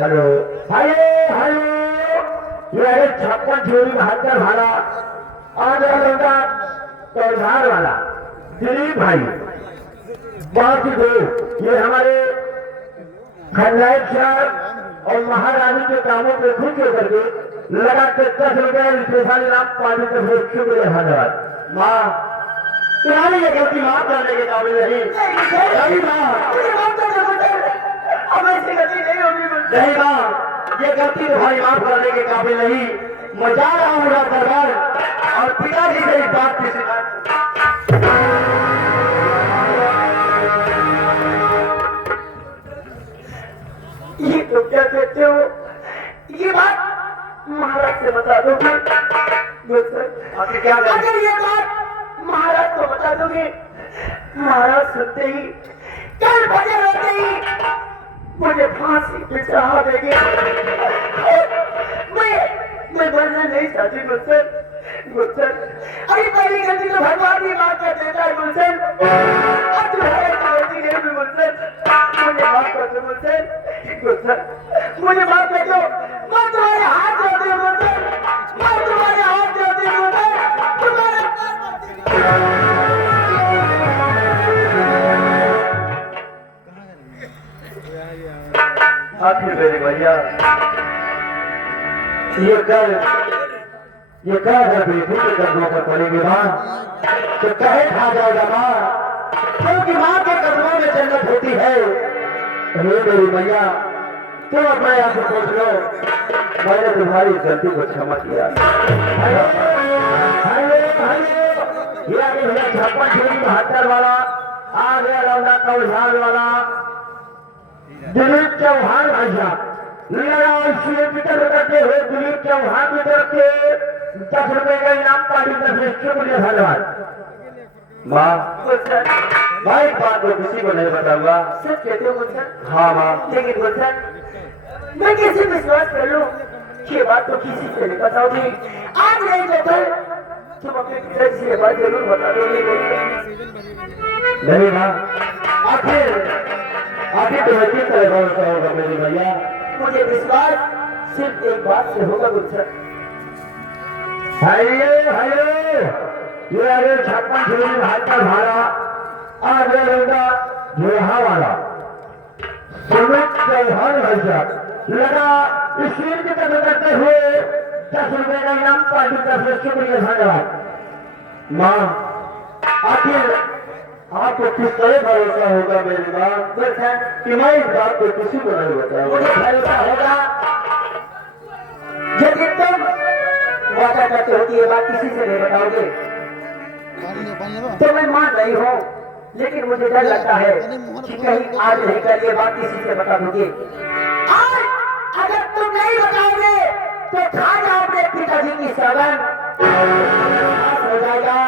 Hello hello hello, ये 56 जोड़ी 72 भाड़ा आज लौटा प्रधान वाला दिलीप भाई बाकी दो, ये हमारे खंडायत साहब और महारानी के कामों पे खुश होकर के लगा के 10 रुपये स्पेशल इनाम पार्टी के बहुत शुक्रिया धन्यवाद। माँ तुम्हारी ये गलती माफ करने के काबिल नहीं, नहीं माँ, ये गलती तुम्हारी माफ करने के काबिल नहीं। मैं जा रहा हूँ दरबार और पिताजी से इस बात की शिकायत। ये तुम क्या कहते हो? ये बात महाराज से बता दोगे? आखिर क्या अगर ये बात महाराज को बता दोगे, महाराज सुनते ही कल बजे होते ही मुझे फांसी पे चढ़ा देंगे। मैं मरना नहीं चाहती गुलशन, गुलशन अरे पहली गलती तो भगवान ही माफ कर देता है गुलशन, अब तुम्हारी गलती नहीं भी गुलशन, मुझे माफ कर दो गुलशन, गुलशन मुझे माफ कर दो, मैं तुम्हारे हाथ जोड़ती हूँ गुलशन, मैं तुम्हारे हाथ जोड़ती हूँ गुलशन, तुम्हारे आखिर मेरे भैया ये कर है बेटी के कदमों पर पड़ेगी माँ तो कहे खा जाएगा माँ, क्योंकि माँ के कदमों में जन्नत होती है। हे मेरी मैया तुम अपने आप से पूछ लो, मैंने तुम्हारी गलती को क्षमा किया। ये आगे भैया 56 जोड़ी 72 वाला आ गया लौंडा कौझाल वाला दिलीप चौहान भैया करते हुए दिलीप चौहान की तरफ से 10 रुपए का इनाम पार्टी तरफ से शुक्रिया धन्यवाद। माँ भाई बात को किसी को नहीं बताऊंगा। सच कहते हो गुलशन? हाँ माँ। लेकिन गुलशन मैं कैसे विश्वास कर लूं ये बात तो किसी से नहीं बताओगी? आज नहीं तो कल तुम अपने पिताजी से बात जरूर बता दोगे। नहीं माँ, आखिर तुम्हें किस तरह भरोसा होगा मेरी भैया? मुझे विश्वास सिर्फ एक बात से होगा गुलशन। हेलो हेलो, ये अरे 56 जोड़ी 72 भाड़ा आगे लौटा लोहा वाला सुमित चौहान भैया लगा स्क्रीन की कदर करते हुए 10 रुपए का इनाम पार्टी तरफ से शुक्रिया धन्यवाद। माँ आखिर आपको किस तरह भरोसा होगा मेरी माँ कि मैं इस बात को किसी को नहीं बताऊंगा? मुझे भरोसा होगा यदि तुम वादा करते हो कि ये बात किसी से नहीं बताओगे तो मैं मान नहीं हूँ, लेकिन मुझे डर लगता है कि कहीं आज नहीं कर ये बात किसी से बता दोगे। और अगर तुम नहीं बताओगे तो खा जाओ अपने पिताजी की सौगंध, हो जाएगा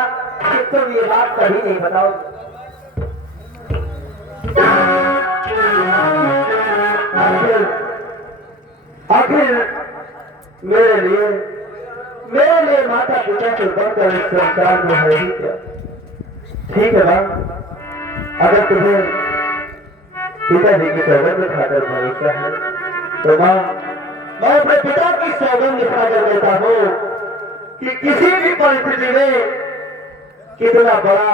कि तुम ये बात कभी नहीं बताओगे। आखिर मेरे लिए माता पिता के बढ़कर इस संसार में है ही क्या? ठीक है माँ, अगर तुम्हें पिताजी की सौगंध खाकर भरोसा है तो माँ मैं अपने पिता की सौगंध खाकर देता हूँ कि किसी भी परिस्थिति में कितना बड़ा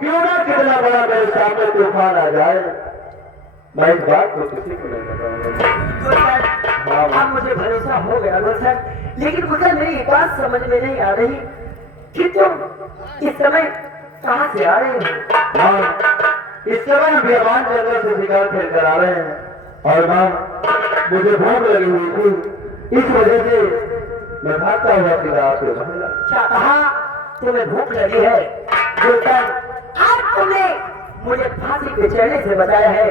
क्यों ना कितना बड़ा मेरे सामने तूफान आ जाए, मैं इस बात को किसी को नहीं बताऊंगा। हाँ मुझे भरोसा हो गया गुलशन, लेकिन गुलशन मेरी एक बात समझ में नहीं आ रही कि तुम इस समय कहाँ से आ रहे हो? हाँ इस समय हम बेमान जंगल से शिकार खेल कर आ रहे हैं। और माँ मुझे भूख लगी हुई थी, इस वजह से मैं भागता हुआ सीधा आपके घर लगा। क्या कहा? तुम्हें भूख लगी है? गुलशन, आज तुमने मुझे फांसी के चढ़ने से बचाया है।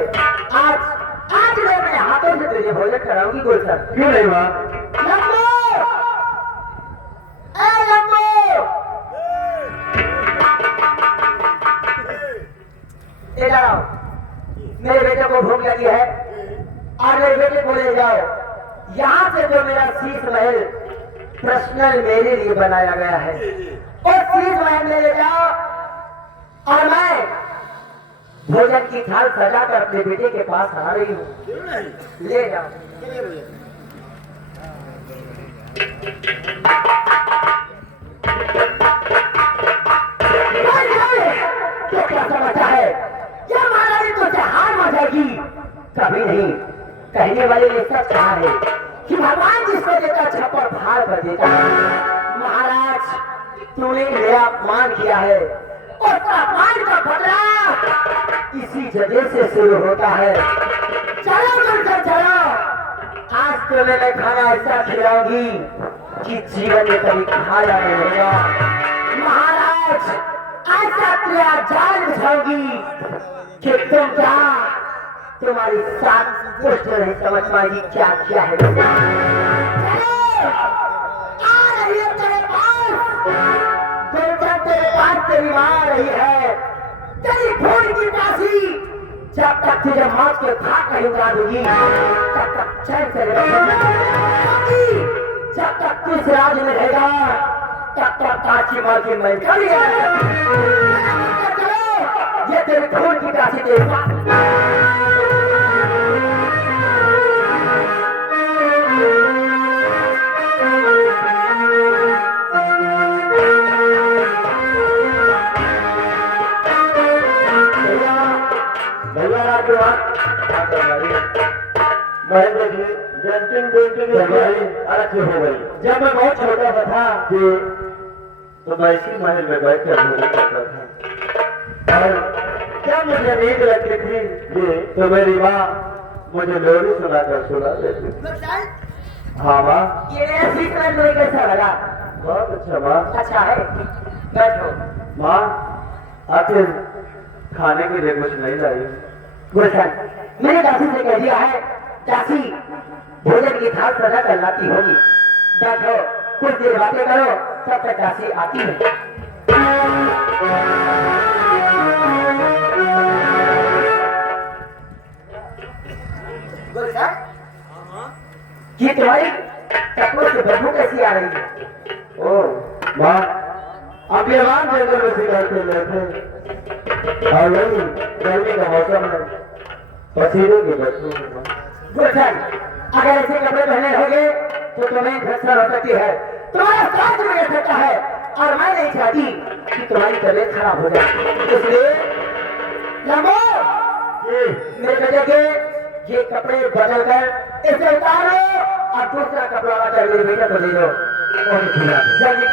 आज मैं अपने हाथों से तुझे भोजन कराऊंगी गुलशन। क्यों नहीं माँ? लंबो! ए लंबो! इधर आओ। मेरे बेटे को भूख लगी है और मेरे बेटे को ले जाओ। यहाँ से जो मेरा शीश महल पर्सनल मेरे लिए बनाया गया है, उस शीश महल में ले जाओ और मैं भोजन की थाल सजा कर अपने बेटे के पास आ रही हूँ। ले जाओ। तो क्या समझता है? यह महारानी तुझसे हार मान जाएगी? कभी नहीं। कहने वाले ने सच कहा है कि भगवान जिसको देता छप्पर फाड़ कर देता है। महाराज, तूने मेरा अपमान किया है और अपमान का बदला इसी जगह से शुरू होता है। चलो गुलशन चलो, आज तुम्हें मैं खाना ऐसा खिलाऊंगी कि जीवन में कभी खाया नहीं होगा। महाराज, ऐसा तेरा जाल बिछाऊंगी कि तुम क्या तुम्हारी साथ पुष्ट नहीं समझ पाएगी क्या क्या है। चलो, आ रही है तेरे पास। गुलशन तेरे पास तेरी मां आ रही है। तेरी खून की प्यासी जब तक तुझे मौत के खाक नहीं उड़ा दूंगी तब तक चैन से रहेगी। जब तक तू इस राज में रहेगा तब तक काची माँ की मैं खड़ी ये तेरे खून की प्यासी तेरे पास। महेंद्र जी जंटिंग अलग हो गई। जब मैं बहुत छोटा सा था कि तो मैं इसी महल में बैठकर भोजन करता था और जब मुझे नींद लगती थी जी तो मेरी माँ मुझे लोरी सुनाकर सुला देती थी। हाँ माँ। ये मेरा सीखना तुम्हें कैसा लगा? बहुत अच्छा माँ। अच्छा है, बैठो। माँ आखिर खाने के लिए कुछ नहीं लाई? गुलशन, मैंने दासी से कह दिया है, दासी भोजन की थाल सजा कर लाती होगी। बैठो, कुछ देर बातें करो, तब तक दासी आती है। गुलशन, ये तुम्हारी कपड़ों से बदबू कैसी आ रही है? ओह माँ, अब ये माँ जंगल में शिकार खेल रहे थे और नहीं गर्मी का मौसम है, पसीने की बदबू है माँ। गुलशन, अगर ऐसे कपड़े पहने होंगे तो तुम्हें इंफेक्शन हो सकती है, तुम्हारा स्वास्थ्य बिगड़ सकता है और मैं नहीं चाहती कि तुम्हारी तबीयत खराब हो जाए। इसलिए लंबो, मेरे बेटे के ये कपड़े बदल कर इसे उतारो और दूसरा कपड़ा लाकर मेरे बेटे को दे दो। जल्दी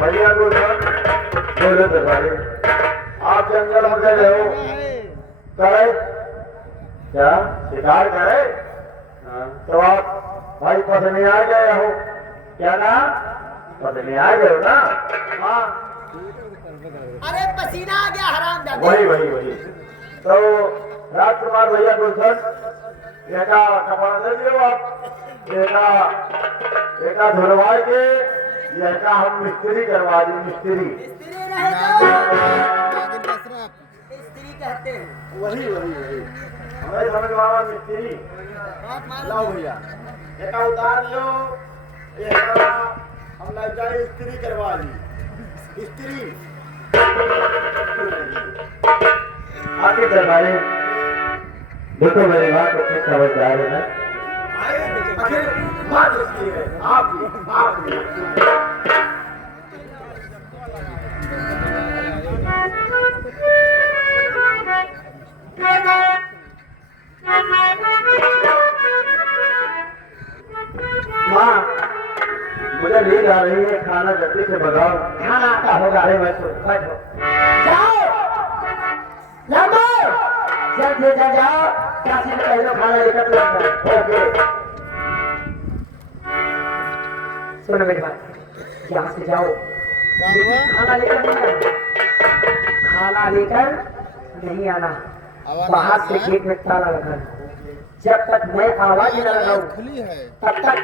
भैया बोलो दरबारी, आप जंगल में गए हो करे क्या शिकार करे? तो आप भाई पत्नी आ गए हो क्या ना? पत्नी आ गए हो ना? हाँ। अरे पसीना आ गया हराम। वही तो राजकुमार भैया गुलशन का कपड़ा दे दियो आप, एका धुलवा के का हम मिस्त्री करवा दी। मिस्त्री कहते हैं वही हमें समझ बाबा मिस्त्री। लाओ भैया एक उतार लो, हम लग जाए स्त्री करवा ली। स्त्री आके दरबारे देखो मेरे माँ को किस समझदार है ना। बात उसकी है आप माँ मुझे नींद आ रही है, खाना जल्दी से बनाओ। खाना आता होगा। अरे बैठो जाओ लंबो जल्द से जल्द जाओ, काशी में पहले खाना लेकर तुरंत आओ। ओके सुनो मेरी बात, यहाँ से जाओ, खाना लेकर नहीं आना, खाना लेकर नहीं आना, बाहर से गेट में ताला रखना। जब तक मैं आवाज न लगाऊं तब तक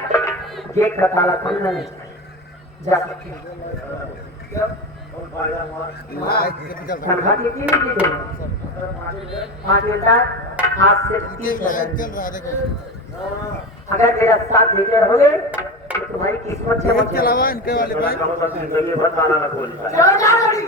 गेट का ताला खोलना नहीं जा सकते। तनख्वाह कितनी मिलती है? 5 मिनट, आज से 30 हजार। अगर मेरा साथ देते रहोगे तो तुम्हारी किस्मत चमक चलावा इनके वाले भाई। चलो जाओ जल्दी।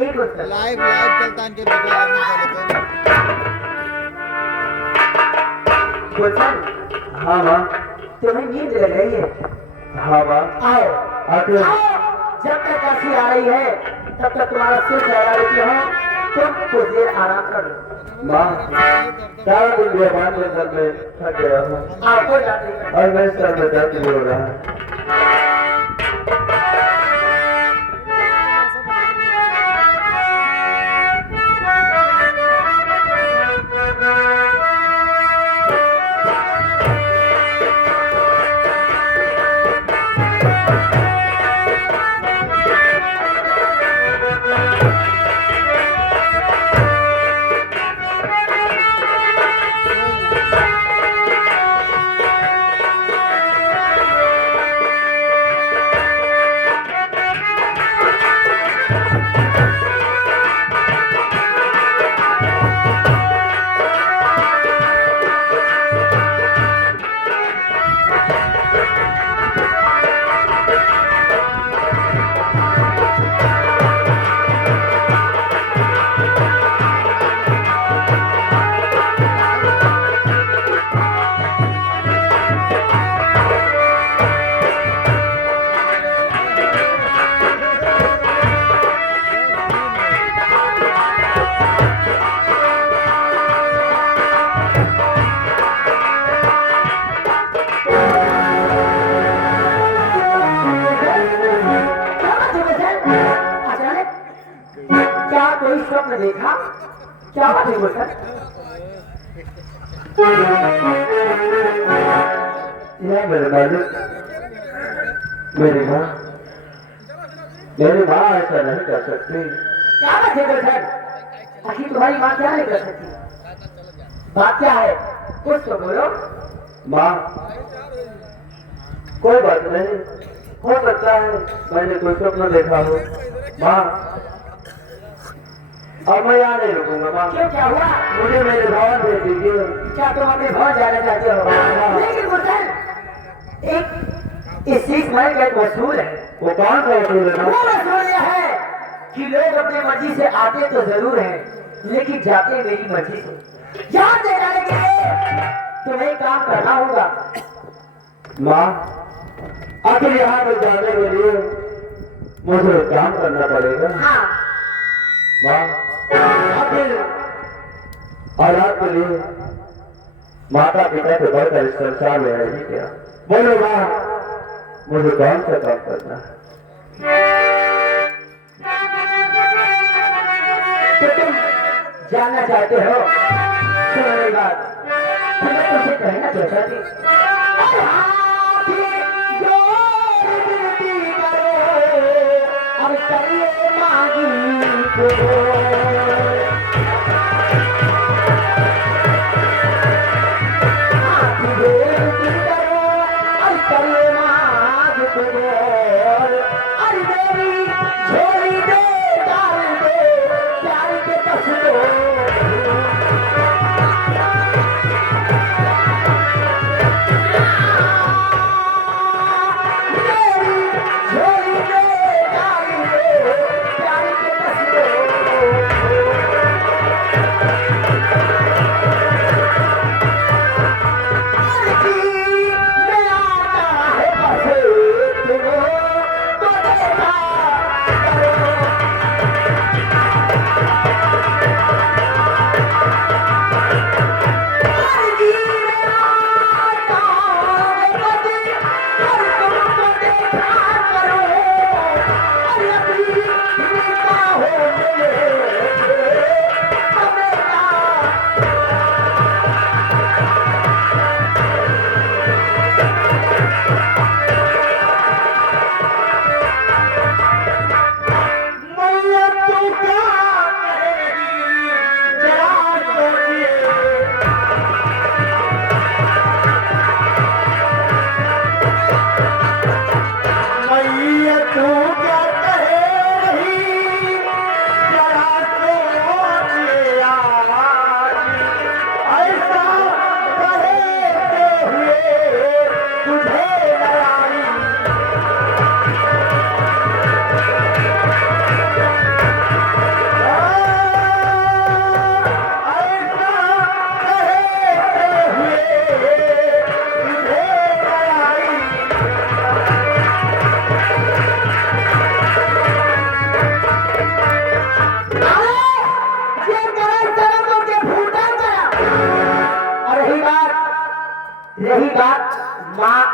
एक उत्तर लाइव चलता इनके दुकान में चले तो। गुलशन, हाँ माँ। तुम्हें नींद लग रही है? हाँ माँ। आओ आके आओ, जब तक काशी आ रही है तब तक तुम्हारा सिर लगा लेती हूँ, तुम कुछ देर आराम कर लो। माँ, 4 दिन बेबान में घर में थक गया हूँ आओ कोई बात नहीं। और मेरे सर में दर्द भी हो रहा है। स्वप्न देखा, क्या बात है गुलशन? यह मेरे मालिक, मेरी माँ ऐसा नहीं कर सकती। क्या बात है गुलशन? आखिर तुम्हारी माँ क्या नहीं कर सकती? बात क्या है? कुछ तो बोलो। माँ, कोई बात नहीं, हो सकता है मैंने कोई स्वप्न देखा हो। माँ, अब मैं यहाँ नहीं रुकूंगा। माँ, क्यों, क्या हुआ? मुझे मेरे भवन भेज दीजिए। क्या तुम अपने घर जाना चाहते हो? लेकिन गुलशन, एक इस चीज में एक वसूल है। वो कौन सा वसूल है? वो वसूल यह है कि लोग अपनी मर्जी से आते तो जरूर हैं, लेकिन जाते मेरी मर्जी से। यहाँ से जाने के लिए तुम्हें काम करना होगा। माँ, आखिर यहाँ पर जाने के लिए मुझे काम करना पड़ेगा। हाँ, माँ, आखिर औलाद के लिए माता पिता से बढ़कर इस संसार में है ही क्या? बोलो माँ, मुझे कौन सा काम करना है? तो तुम जानना चाहते हो? सुनो मेरी बात, तुम्हें तुझसे कहना चाहता थी। अरे हाथी जोड़ विनती करो, अब करिए मांगी को। हाथी जोड़ विनती करो, अब करिए मांगी को। अरे मेरी झोली दे, डाल दे, प्यार के तस्लो।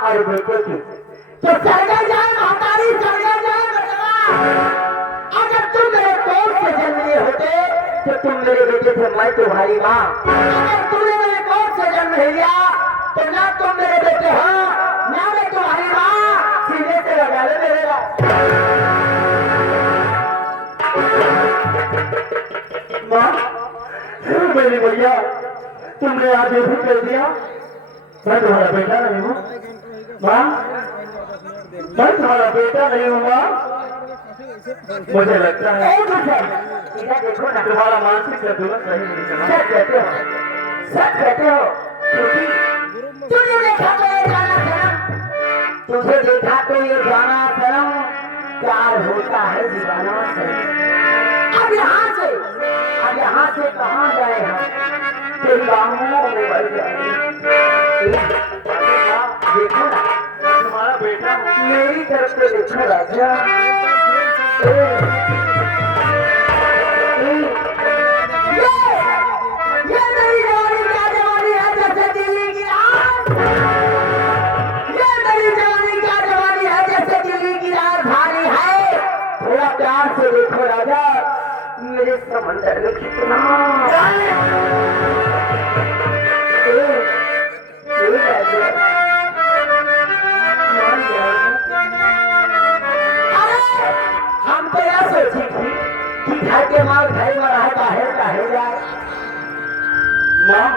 और बेटे की तो सरगा जाए महतारी, सरगा जाए बचवा। अगर तुम मेरे कोख से जन्म लिए होते तो तुम मेरे बेटे थे, मैं तुम्हारी माँ। अगर तुमने मेरे कोख से जन्म नहीं लिया तो ना तुम मेरे बेटे हो ना मैं तुम्हारी माँ। सीने से लगा ले मेरे माँ, मेरी भैया तुमने आज ये भी कर दिया। मैं तुम्हारा बेटा नहीं हूँ माँ, मैं तुम्हारा बेटा नहीं हूँ माँ। मुझे लगता है देखो ना, तुम्हारा मानसिक संतुलन सही नहीं है। सच कहते हो, सच कहते हो, क्योंकि तुझे देखा तो ये जाना सनम, तुझे देखा तो ये जाना सनम, प्यार होता है दीवाना सनम। अब यहाँ से कहाँ जाए हम, तेरी बाहों में बढ़ जाए। देखो ना, तुम्हारा बेटा मेरी तरफ से देखो राजा। ये मेरी जवानी क्या जवानी है जैसे दिल्ली की रात। ये मेरी जवानी क्या जवानी है जैसे दिल्ली की रात भारी है। थोड़ा प्यार से देखो राजा, मेरे समंदर में कितना हम तो यह सोची थी कि घर के माल घर में रहा काहे जाए। माँ,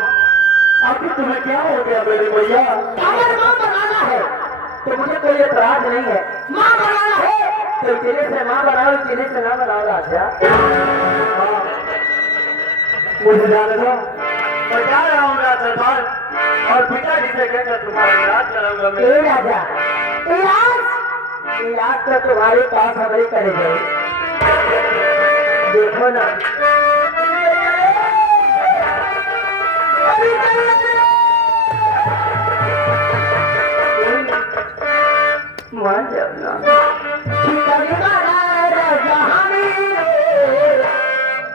आखिर तुम्हें क्या हो गया मेरी भैया? अगर माँ बनाना है तो मुझे कोई एतराज नहीं है। माँ बनाना है तो तेरे से माँ बनाओ, तेरे से ना बनाओ राजा। मुझे जाने दो, मैं जा रहा हूँ सरदार और पिताजी से कहकर तुम्हारा इलाज कराऊंगा मैं। ए राजा, इलाज तो तुम्हारे पास हमारे करे गए। देखो ना, मान जाओ ना। ठिकाने वाला राजा हमें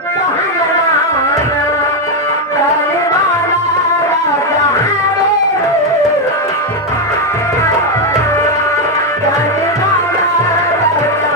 कहाँ लगाना, करने वाला राजा हमें करने वाला राजा।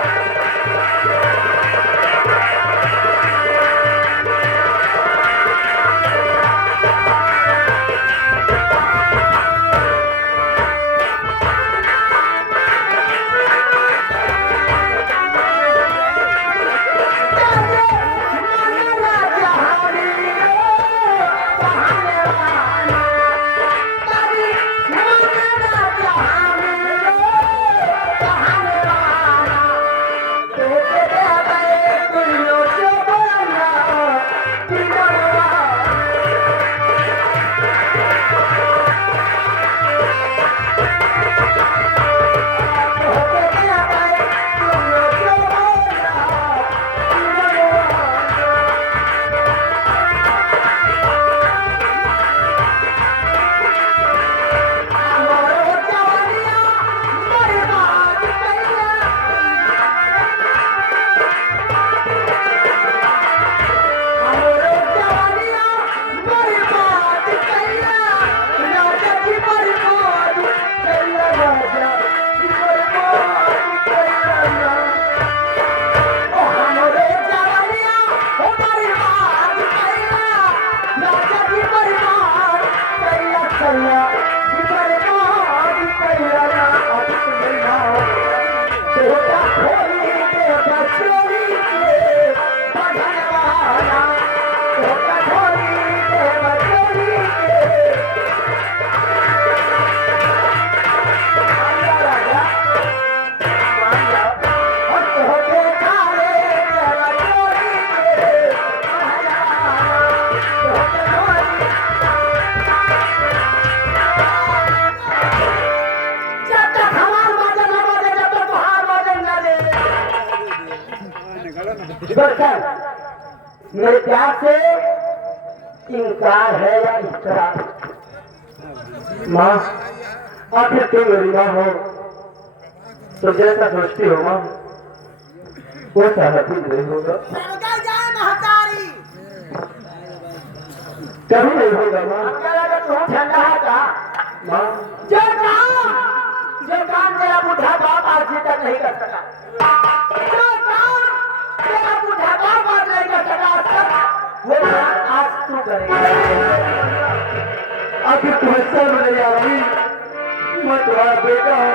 दरअसल मेरे प्यार से इनकार है या इकरार? माँ, आखिर तुम मेरी माँ हो तो जैसा सोचती हो माँ वो सहमति नहीं होगा, कभी नहीं होगा माँ। ठंडा है का माँ, जो नहीं कर सका, जो काम तेरा बुढ़ापा बात नहीं कर सका वो आज तू करेगा। आखिर तुम्हें शर्म नहीं आ रही? मैं तुम्हारा बेटा हूँ,